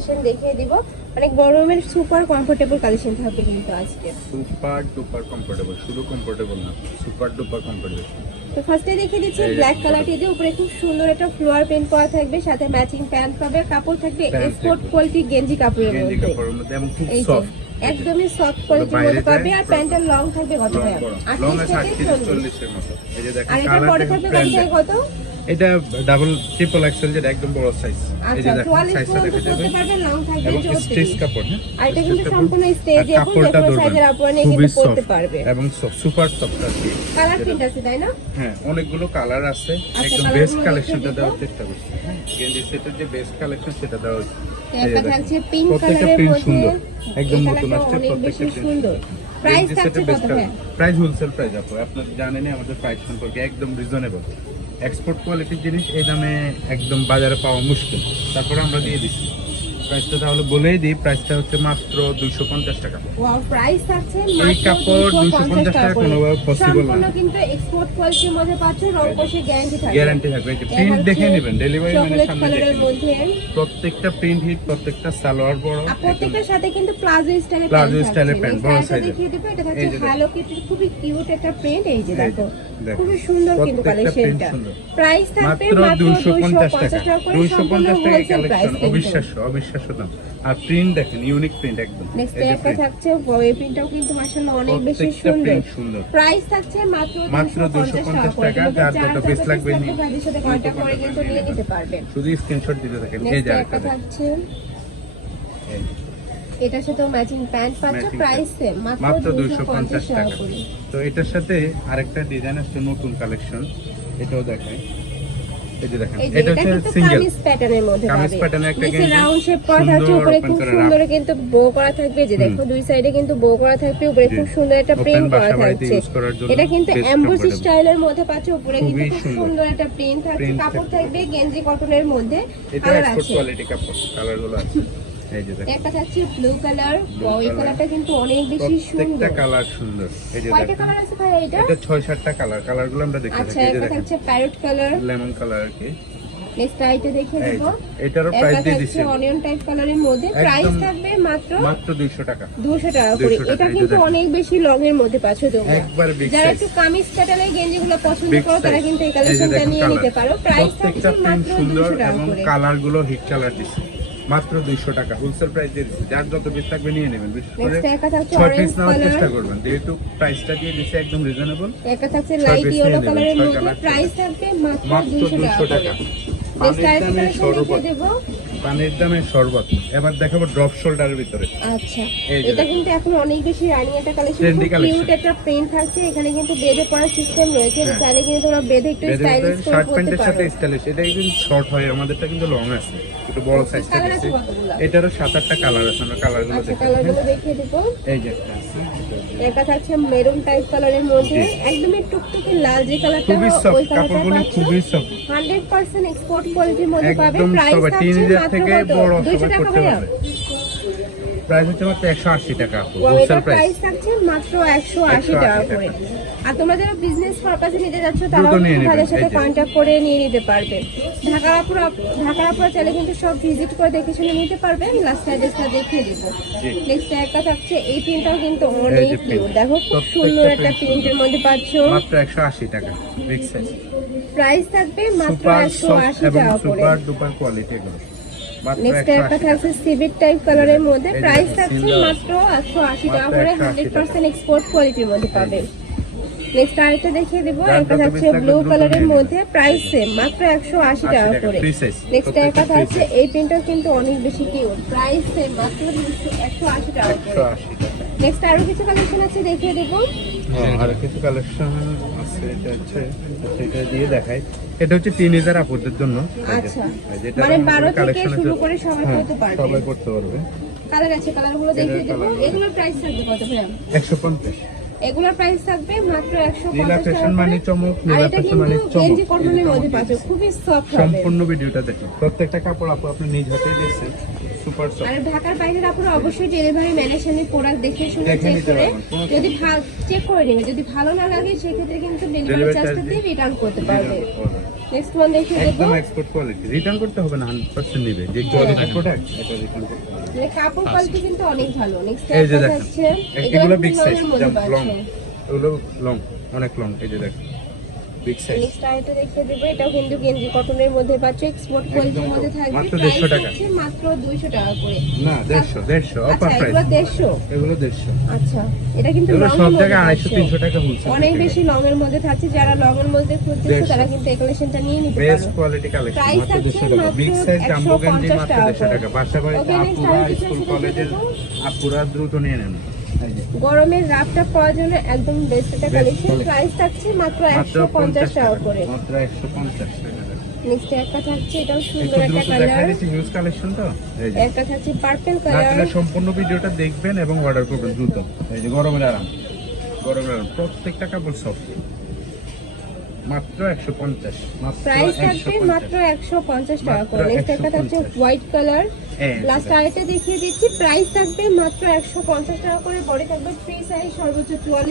Collection দেখিয়ে দিব। অনেক গরমের সুপার কমফোর্টেবল কালেকশন থাকবে কিন্তু আজকে। সুপার ডুপার কমফোর্টেবল, শুধু কমফোর্টেবল না, সুপার ডুপার কমফোর্টেবল। তো ফার্স্টে দেখিয়ে দিচ্ছি ব্ল্যাক কালারটি দিয়ে উপরে খুব সুন্দর একটা ফ্লোয়ার প্রিন্ট করা থাকবে, সাথে ম্যাচিং প্যান্ট পাবে, কাপড় থাকবে স্পোর্ট কোয়ালিটি গেঞ্জি কাপড়ের মধ্যে এবং খুব এই যে সফট, একদমই সফট কোয়ালিটির মধ্যে পাবে। আর প্যান্টের লং থাকবে কত ভাই? 38 থেকে 40 এর মতো। এই যে দেখেন আর এটা বড় থাকবে কত? এটা ডাবল ট্রিপল এক্সেল, যেটা একদম বড় সাইজ। এই যে দেখেন সাইজটা দেখে করতে পারবে, লং থাকবে এবং 34। স্টিচ কাপড়, হ্যাঁ। আর এটা কিন্তু সম্পূর্ণ স্টেজে আপনি যে কোনো সাইজের আপনি কিন্তু পরতে পারবে এবং সুপার সফট আছে। কালার প্রিন্ট আছে তাই না? হ্যাঁ, অনেকগুলো কালার আছে। একদম বেস্ট কালেকশনটা দেওয়ার চেষ্টা করছি। গেঞ্জি সেটের যে বেস্ট কালেকশন সেটা দেওয়া হচ্ছে। একটা থাকছে পিঙ্ক কালারের মধ্যে, একদম নতুন আসছে, অনেক বেশি সুন্দর। প্রাইস থাকছে কত ভাই? প্রাইস হোলসেল প্রাইস আপু, আপনারা জানেনই আমাদের প্রাইস সম্পর্কে একদম রিজনেবল। এক্সপোর্ট কোয়ালিটির জিনিস এই দামে একদম বাজারে পাওয়া মুশকিল, তারপরে আমরা দিয়ে দিচ্ছি প্রাইসটা। তাহলে বলেই দিই, প্রাইসটা হচ্ছে মাত্র 250 টাকা। ওয়াও, প্রাইস থাকছে এই মাত্র কাপড় 250 টাকা কোনোভাবে পসিবল না। সম্পূর্ণ কিন্তু এক্সপোর্ট কোয়ালিটির মধ্যে পাচ্ছেন, রং কোশে গ্যারান্টি থাকবে। গ্যারান্টি থাকবে। এই প্রিন্ট দেখে নেবেন, ডেলিভারি ম্যানের সামনে দেখে কালারের মধ্যে প্রত্যেকটা প্রিন্ট হিট, প্রত্যেকটা সালোয়ার বড়, আর প্রত্যেকটার সাথে কিন্তু প্লাজো স্টাইলের প্যান্ট বড় সাইজের দেখিয়ে দেব। এটা থাকছে হ্যালো কিটির খুবই কিউট একটা প্রিন্ট। এই যে দেখো খুবই সুন্দর কিন্তু কালেকশনটা। প্রাইস থাকবে মাত্র 250 টাকা। 250 টাকা কালেকশন, অবিশ্বাস্য দাম। আর প্রিন্ট দেখেন, ইউনিক প্রিন্ট একদম। নেক্সট একটা থাকছে এই প্রিন্টটাও কিন্তু মাশাআল্লাহ অনেক বেশি সুন্দর। প্রাইস থাকছে মাত্র 250 টাকা। যার যত পিস লাগবে নিয়ে ভাইদের সাথে কন্টাক্ট করে কিন্তু নিয়ে নিতে পারবেন। শুধু স্ক্রিনশট দিতে থাকেন। এই যে একটা থাকছে, এটার সাথে ম্যাচিং প্যান্ট পাচ্ছ, প্রাইস সেম মাত্র 250 টাকা করে। তো এটার সাথে আরেকটা ডিজাইন আছে, নতুন কালেকশন, এটাও দেখাই। এই যে দেখেন, এটা হচ্ছে সিঙ্গেল কামিজ প্যাটার্নের মধ্যে পাবে। কামিজ প্যাটার্নে একটা নিচে রাউন্ড শেপ করা থাকছে, উপরে খুব সুন্দর কিন্তু বো করা থাকবে। যে দেখো দুই সাইডে কিন্তু বো করা থাকবে, উপরে খুব সুন্দর একটা প্রিন্ট করা থাকছে। এটা কিন্তু এমবোসি স্টাইলের মধ্যে পাচ্ছ, উপরে কিন্তু খুব সুন্দর একটা প্রিন্ট থাকছে। কাপড় থাকবে গেঞ্জি কটনের মধ্যে, কালার আছে কোয়ালিটি কাপড়, কালারগুলো আছে। এই যে দেখেন, একটা থাকছে ব্লু কালার। ওই কালারটা কিন্তু অনেক বেশি সুন্দর, প্রত্যেকটা কালার সুন্দর। এই যে কয়টা দেখেন, কালার আছে ভাই? এটা 6-7টা কালার, কালারগুলো আমরা দেখতে আচ্ছা, থাকি। এই যে একটা দেখেন, থাকছে প্যারট কালার, লেমন কালার আর কি। নেক্সট আইটা দেখে দেব। এটারও প্রাইস দিয়ে দিচ্ছি অনিয়ন টাইপ কালারের মধ্যে, প্রাইস থাকবে মাত্র 200 টাকা। 200 টাকা করে। এটা কিন্তু অনেক বেশি লং এর মধ্যে পাচ্ছ তোমরা। একবার বিগ যারা সাইজ, একটু কামিজ প্যাটার্নের গেঞ্জিগুলো পছন্দ করো তারা কিন্তু এই কালেকশনটা নিয়ে নিতে পারো। প্রাইস থাকছে প্রত্যেকটা প্রিন্ট মাত্র সুন্দর 200 টাকা এবং করে। কালারগুলো হিট কালার দিচ্ছে। মাত্র 200 টাকা হোলসেল প্রাইস দিয়ে দিচ্ছি। যার যত পিস থাকবে নিয়ে নেবেন। বিশেষ করে নেক্সট একটা থাকছে 6 পিস অরেঞ্জ নেওয়ার কালার, চেষ্টা করবেন, যেহেতু প্রাইসটা দিয়ে দিচ্ছে একদম রিজনেবল। একটা থাকছে লাইট piece ইয়েলো নিয়ে নেবেন, কালারের 6 মধ্যে, কালার প্রাইস থাকবে মাত্র মাত্র 200 টাকা। নেক্সট পানির আরেকটা দামে কালেকশন শরবত, দেখিয়ে দেব। পানির দামে শরবত। এবার দেখাবো ড্রপ শোল্ডারের ভিতরে। আচ্ছা, এই যে এটা কিন্তু এখন অনেক বেশি রানিং একটা কালেকশন, Trendy খুব collection। কিউট একটা প্রিন্ট থাকছে। এখানে কিন্তু বেঁধে পড়ার সিস্টেম রয়েছে, চাইলে কিন্তু তোমরা বেঁধে একটু স্টাইলিশ করে শার্ট পরতে প্যান্টের সাথে পারো। স্টাইলিশ। এটা কিন্তু শর্ট হয়, আমাদেরটা কিন্তু লং আছে, একটু বড় সাইজটা কালার আছে দিচ্ছি। কতগুলো? এটারও 7-8টা কালার আছে, আমরা কালারগুলো আচ্ছা, দেখি। কালারগুলো দেখিয়ে দেব। এই যে একটা আছে, একটা থাকছে মেরুন টাইপ কালারের মধ্যে, একদমই টুকটুকে লাল যে কালারটা, খুবই ওই সফট, কালারটা কাপড়গুলো পাচ্ছ। খুবই সফট, 100% এক্সপোর্ট কোয়ালিটির মধ্যে পাবে। একদম প্রাইস সবাই থাকছে টিনেজার মাত্র থেকে কত? বড় 200 সবাই টাকা করতে ভাইয়া? পারবে। প্রাইস হচ্ছে মাত্র 180 টাকা এটা হোলসেল প্রাইস প্রাইস। থাকছে মাত্র 180 টাকা করে। আর তোমরা যারা বিজনেস পারপাসে নিতে যাচ্ছ দ্রুত তারাও নিয়ে কিন্তু নেবেন, তাদের সাথে এই যে। কন্ট্যাক্ট করে নিয়ে নিতে পারবে। ঢাকার আপুরা চাইলে কিন্তু সব ভিজিট করে দেখে শুনে নিতে পারবে। আমি লাস্ট অ্যাড্রেসটা দেখিয়ে দিব। নেক্সট একটা থাকছে, এই প্রিন্টটাও কিন্তু অনেক কিউট। দেখো খুব সুন্দর একটা প্রিন্টের মধ্যে পাচ্ছ, মাত্র 180 টাকা বিগ সাইজ। প্রাইস থাকবে মাত্র সুপার 180 এবং টাকা করে। সুপার ডুপার কোয়ালিটি এগুলো মাত্র নেক্সট 180 একটা টাকা। থাকছে সিভিট টাইপ কালারের মধ্যে, এই যে প্রাইস দেখুন, থাকছে সিলভার। মাত্র 180 টাকা করে। 180 100% এক্সপোর্ট কোয়ালিটির মধ্যে পাবে। নেক্সট আরেকটা দেখিয়ে দেবো। যার একটা যত থাকছে piece লাগবে ব্লু দ্রুত কালারের নিয়ে মধ্যে, প্রাইস সেম মাত্র 180 টাকা করে। Free size. নেক্সট একটা থাকছে, এই প্রিন্টটাও কিন্তু অনেক বেশি কিউট, প্রাইস সেম মাত্র 180 টাকা করে। 180 টাকা। নেক্সট আরো কিছু কালেকশন আছে, দেখিয়ে দেবো। হ্যাঁ, আর কিছু কালেকশন আছে, এটা হচ্ছে এটা দিয়ে দেখাই। এটা হচ্ছে টিনেজার আপুদের জন্য। আচ্ছা, এই যে, মানে 12 থেকে কালেকশন শুরু করে সবাই করতে পারবে। সবাই করতে পারবে। কালার আছে, কালারগুলো দেখিয়ে দেবো। এগুলোর প্রাইস থাকবে কত ভাইয়া? 150। এগুলোর প্রাইস থাকবে মাত্র 150 নীলা টাকা ফ্যাশন মানে করে। চমক, আর নীলা এটা ফ্যাশন মানে কিন্তু চমক। গেঞ্জি কটনের মধ্যে পাচ্ছ, খুবই সফট হবে। সম্পূর্ণ ভিডিওটা দেখুন, প্রত্যেকটা কাপড় আপনি নিজ হাতেই দেখছেন, সুপার সফট। আর ঢাকার বাইরের আপনারা অবশ্যই ডেলিভারি ম্যানের সামনে প্রোডাক্ট দেখে শুনে দেখে চেক নিতে করে, পারবেন। যদি চেক করে নেবে, যদি ভালো না লাগে সেক্ষেত্রে কিন্তু ডেলিভারি Delivery চার্জটা charge দিয়ে রিটার্ন করতে পারবে। দিয়ে নেক্সট ওয়ান দেখিয়ে দেবো। একদম এক্সপোর্ট কোয়ালিটি, রিটার্ন করতে হবে না, 100% নিবে যে কোয়ালিটি প্রোডাক্ট এটা রিটার্ন করতে হবে। মানে কাপড় কোয়ালিটি কিন্তু অনেক ভালো। নেক্সট এই যে একটা দেখেন, হচ্ছে এগুলো বিগ সাইজ, মধ্যে লং, পাচ্ছেন। এগুলো লং, অনেক লং, এই যে দেখেন বিগ সাইজ। নেক্সট আইটেম দেখিয়ে দেবো। এটাও কিন্তু গেঞ্জি কটনের মধ্যে পাচ্ছ, এক্সপোর্ট কোয়ালিটির একদম মধ্যে থাকবে। মাত্র প্রাইস 150 টাকা। হচ্ছে মাত্র 200 টাকা করে। না 150 অফার আচ্ছা, প্রাইস, এগুলো 150। এগুলো 150। আচ্ছা, এটা কিন্তু এগুলো লং সব এর মধ্যে জায়গায় 250 পাচ্ছ। 300 টাকা বলছে। অনেক বেশি লং এর মধ্যে থাকছে, যারা লং এর মধ্যে খুঁজতেছে 150 তারা কিন্তু এই কালেকশনটা নিয়ে নিতে বেস্ট পারো। কোয়ালিটি কালেকশন, প্রাইস মাত্র থাকছে 150 টাকা। বিগ সাইজ জাম্বো গেঞ্জি 150 মাত্র টাকা 150 টাকা। বাসা বাড়িতে Okay, next আপুরা, আরেকটা স্কুল সেটা কলেজের দেখাবো। আপুরা দ্রুত নিয়ে নেন। এই যে গরমের রাফটা পাওয়ার জন্য একদম বেস্ট একটা Best কালেকশন। quality। প্রাইস থাকছে মাত্র মাত্র 150 টাকা করে। মাত্র 150 টাকা। নেক্সট একটা থাকছে, এটাও একটু সুন্দর একটা দ্রুত দেখা কালার। দিচ্ছি নিউজ কালেকশন তো। এই যে একটা থাকছে পার্পল না কালার। তাহলে সম্পূর্ণ ভিডিওটা দেখবেন এবং অর্ডার করবেন দ্রুত। এই যে গরমের আরাম, গরমের আরাম, প্রত্যেকটা কাপড় সফট, মাত্র 150, মাত্র প্রাইস থাকবে 150। মাত্র 150 টাকা মাত্র করে। নেক্সট একটা থাকছে 150 হোয়াইট কালার। এই যে লাস্ট আরেকটা দেখিয়ে দিচ্ছি, প্রাইস থাকবে মাত্র 150 টাকা করে। বডি থাকবে ফ্রি সাইজ, সর্বোচ্চ 44